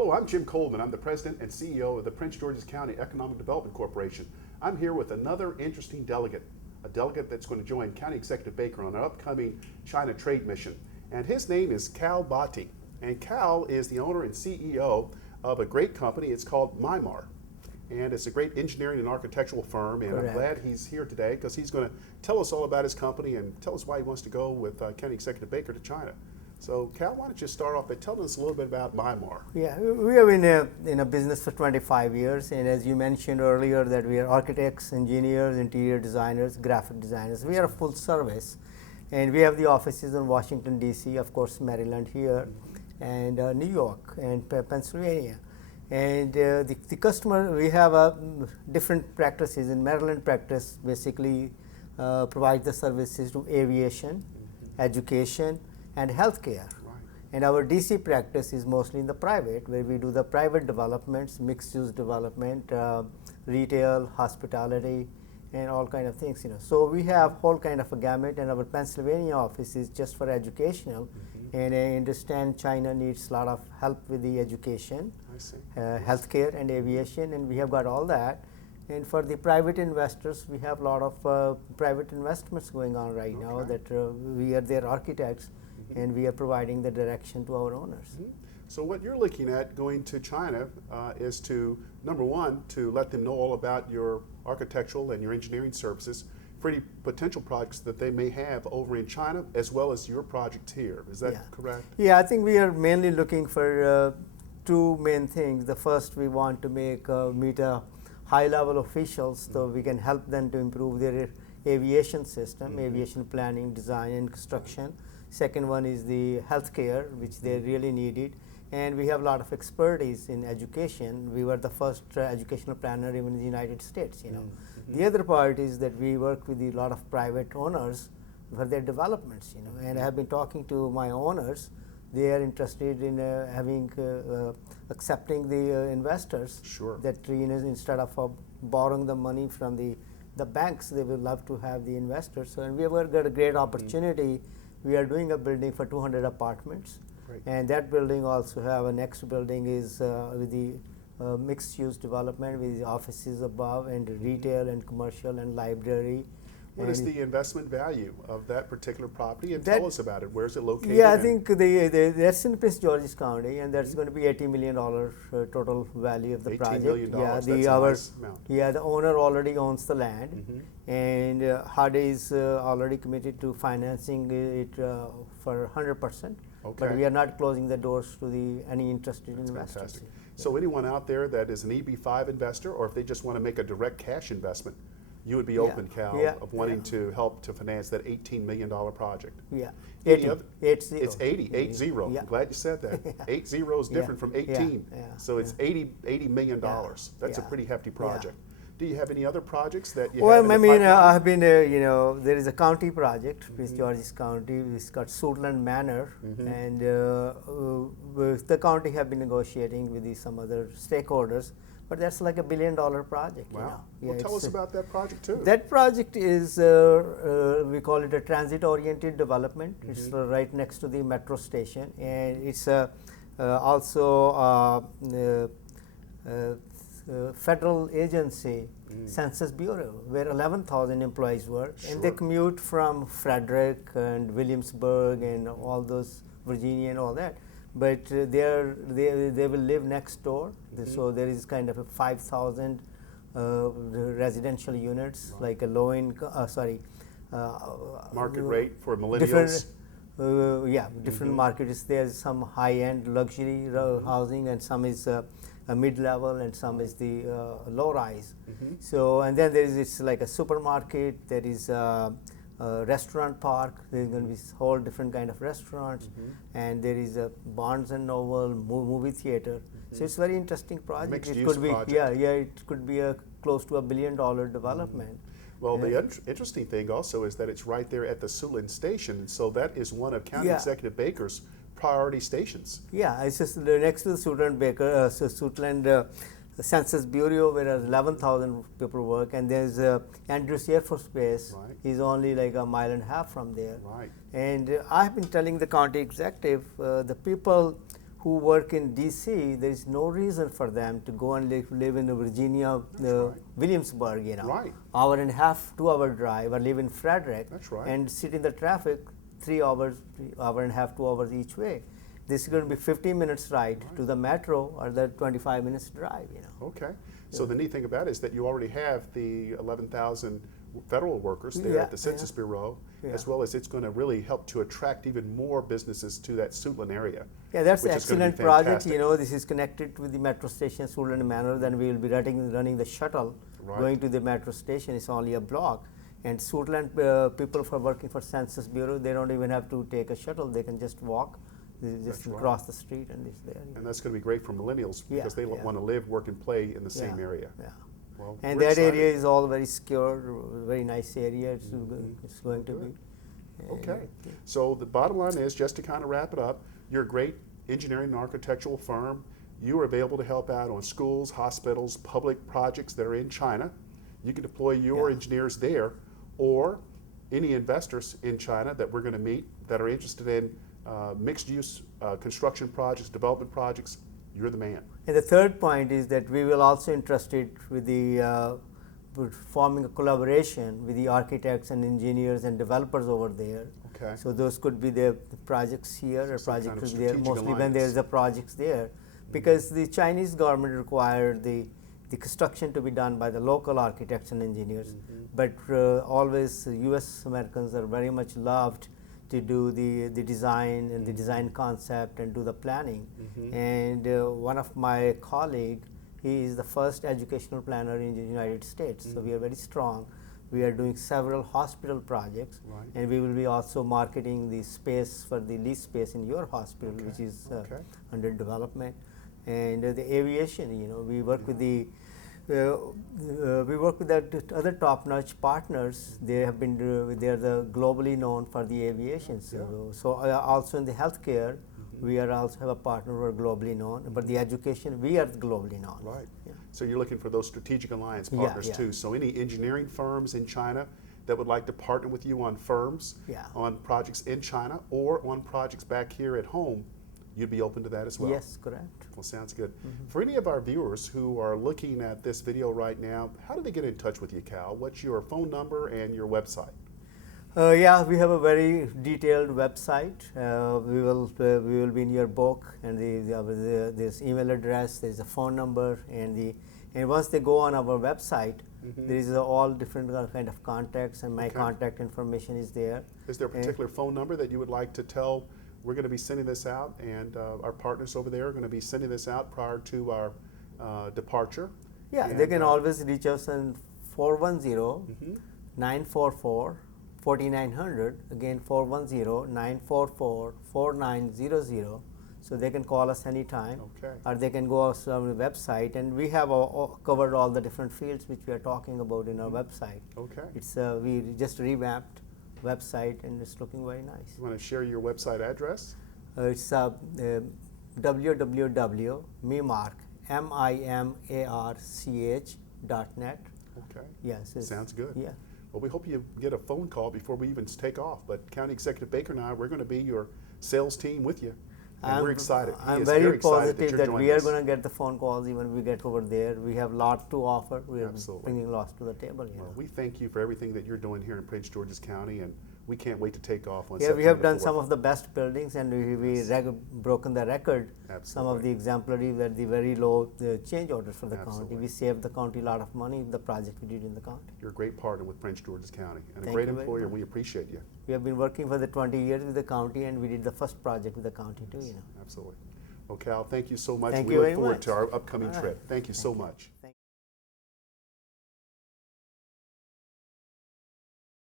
Hello, I'm Jim Coleman. I'm the President and CEO of the Prince George's County Economic Development Corporation. I'm here with another interesting delegate, a delegate that's going to join County Executive Baker on an upcoming China trade mission. And his name is Kal Bhatti. And Kal is the owner and CEO of a great company. It's called Myanmar. And it's a great engineering and architectural firm. And Correct. I'm glad he's here today because he's going to tell us all about his company and tell us why he wants to go with County Executive Baker to China. So, Kal, why don't you start off by telling us a little bit about Myanmar? Yeah, we have been in a business for 25 years, and as you mentioned earlier, that we are architects, engineers, interior designers, graphic designers. We are a full service, and we have the offices in Washington D.C., of course, Maryland here, and New York and Pennsylvania. And the customer, we have different practices. In Maryland, practice basically provides the services to aviation, education, and healthcare. Right. And our DC practice is mostly in the private, where we do the private developments, mixed-use development, retail, hospitality, and all kind of things. So we have whole kind of a gamut, and our Pennsylvania office is just for educational. And I understand China needs a lot of help with the education, healthcare, and aviation, and we have got all that. And for the private investors, we have a lot of private investments going on right now that we are their architects. And we are providing the direction to our owners. So what you're looking at going to China is to, number one, to let them know all about your architectural and your engineering services for any potential projects that they may have over in China, as well as your project here. Is that correct? Yeah, I think we are mainly looking for two main things. The first, we want to meet a high-level officials so we can help them to improve their aviation system, aviation planning, design, and construction. Second one is the healthcare, which they really needed, and we have a lot of expertise in education. We were the first educational planner even in the United States. The other part is that we work with a lot of private owners for their developments. And I have been talking to my owners. They are interested in accepting the investors. Sure. That instead of borrowing the money from the banks, they will love to have the investors. So, and we have got a great opportunity. We are doing a building for 200 apartments. Great. And that building also have a next building is with the mixed-use development with the offices above and retail and commercial and library. What is the investment value of that particular property? And tell us about it. Where is it located? Yeah, I think that's in Prince George's County, and that's going to be $80 million total value of the project. $18 million. Yeah, That's a nice amount. Yeah, the owner already owns the land, and Hardy is already committed to financing it for 100%. But we are not closing the doors to any interested investors. Fantastic. So anyone out there that is an EB5 investor, or if they just want to make a direct cash investment, you would be open, Kal, of wanting to help to finance that $18 million project. Yeah, 80. It's 80, 80. Yeah. I'm glad you said that. 80 is different from 18. So it's $80 million. That's a pretty hefty project. Do you have any other projects that you have in the pipeline? I have been, there is a county project, Prince George's County. It's got Suitland Manor, and the county have been negotiating with some other stakeholders. But that's like $1 billion project. Wow. Well, tell us about that project too. That project is, we call it a transit-oriented development. It's right next to the metro station, and it's also federal agency, Census Bureau, where 11,000 employees work, and they commute from Frederick and Williamsburg and all those, Virginia and all that. But they will live next door, so there is kind of a 5,000 residential units, like a low income, market rate for millennials. Different markets. There's some high-end luxury housing, and some is a mid-level, and some is the low-rise. So, and then there is it's like a supermarket. There is restaurant park. There's going to be whole different kind of restaurants, and there is a Barnes and Noble movie theater. So it's very interesting project. It could be project. It could be a close to $1 billion development. Well, the interesting thing also is that it's right there at the Suitland station, so that is one of County Executive Baker's priority stations. Yeah, it's just next to the Suitland Census Bureau, where 11,000 people work, and there's Andrews Air Force Base. Is only like a mile and a half from there. Right. And I've been telling the county executive, the people who work in D.C., there is no reason for them to go and live in Virginia, Williamsburg, you know, Right. hour and a half, 2 hour drive, or live in Frederick That's right. and sit in the traffic 3 hours, hour and a half, 2 hours each way. This is going to be 15 minutes ride to the metro or the 25 minutes drive, you know. Okay. So the neat thing about it is that you already have the 11,000 federal workers there Yeah, at the Census Bureau, as well as it's going to really help to attract even more businesses to that Suitland area. Yeah, that's an which is gonna be excellent project. fantastic. You know, this is connected with the metro station, Suitland Manor. Then we will be running the shuttle Right. going to the metro station. It's only a block. And Suitland people for working for Census Bureau, they don't even have to take a shuttle. They can just walk, they just right. cross the street, and it's there. And that's going to be great for millennials Yeah, because they yeah. want to live, work, and play in the same Yeah, area. Yeah. Well, And we're that excited. area is all very secure, very nice area. It's going to be. Okay. So the bottom line is, just to kind of wrap it up, you're a great engineering and architectural firm. You are available to help out on schools, hospitals, public projects that are in China. You can deploy your engineers there, or any investors in China that we're going to meet that are interested in mixed-use construction projects, development projects. You're the man. And the third point is that we will also interested with the with forming a collaboration with the architects and engineers and developers over there. Okay. So those could be the projects here or some kind projects of there, strategic mostly when alliance. there is a projects there, because the Chinese government required the construction to be done by the local architects and engineers, but always U.S. Americans are very much loved to do the design and the design concept and do the planning. And one of my colleague, he is the first educational planner in the United States. So we are very strong. We are doing several hospital projects, Right. and we will be also marketing the space for the lease space in your hospital, which is under development. And the aviation, you know, we work with the we work with that other top-notch partners. They have been they are the globally known for the aviation. So also in the healthcare, we are also have a partner who are globally known. But the education, we are globally known. Right. Yeah. So you're looking for those strategic alliance Yeah, partners yeah. too. So any engineering firms in China that would like to partner with you on firms, Yeah. on projects in China or on projects back here at home, you'd be open to that as well. Yes, correct. Well, sounds good. For any of our viewers who are looking at this video right now, how do they get in touch with you, Kal? What's your phone number and your website? Yeah, we have a very detailed website. We will be in your book, and there's email address, there's a phone number, and once they go on our website, there is all different kind of contacts, and my contact information is there. Is there a particular phone number that you would like to tell? We're going to be sending this out, and our partners over there are going to be sending this out prior to our departure. Yeah, And, they can always reach us on 410-944-4900. Again, 410-944-4900. So they can call us anytime, or they can go on the website, and we have covered all the different fields which we are talking about in our website. Okay. It's we just revamped website, and it's looking very nice. You want to share your website address? It's www.mimarch.net. Okay. Yes. Sounds good. Yeah. Well, we hope you get a phone call before we even take off. But County Executive Baker and I, we're going to be your sales team with you. And we're excited. He I'm is very excited positive you're that joining we are us. going to get the phone calls even when we get over there. We have a lot to offer. We are Absolutely. bringing lots to the table. You Well, know. we thank you for everything that you're doing here in Prince George's County, and we can't wait to take off on Yeah, we have September done 4th. some of the best buildings, and we broken the record. Some Absolutely. of the exemplary were the very low change orders for the Absolutely. county. We saved the county a lot of money in the project we did in the county. You're a great partner with Prince George's County and a Thank great you very employer. much. We appreciate you. We have been working for the 20 years with the county, and we did the first project with the county too. You know. Absolutely. Well, Kal, thank you so much. Thank we you look very forward much. to our upcoming All right. trip. Thank you so much.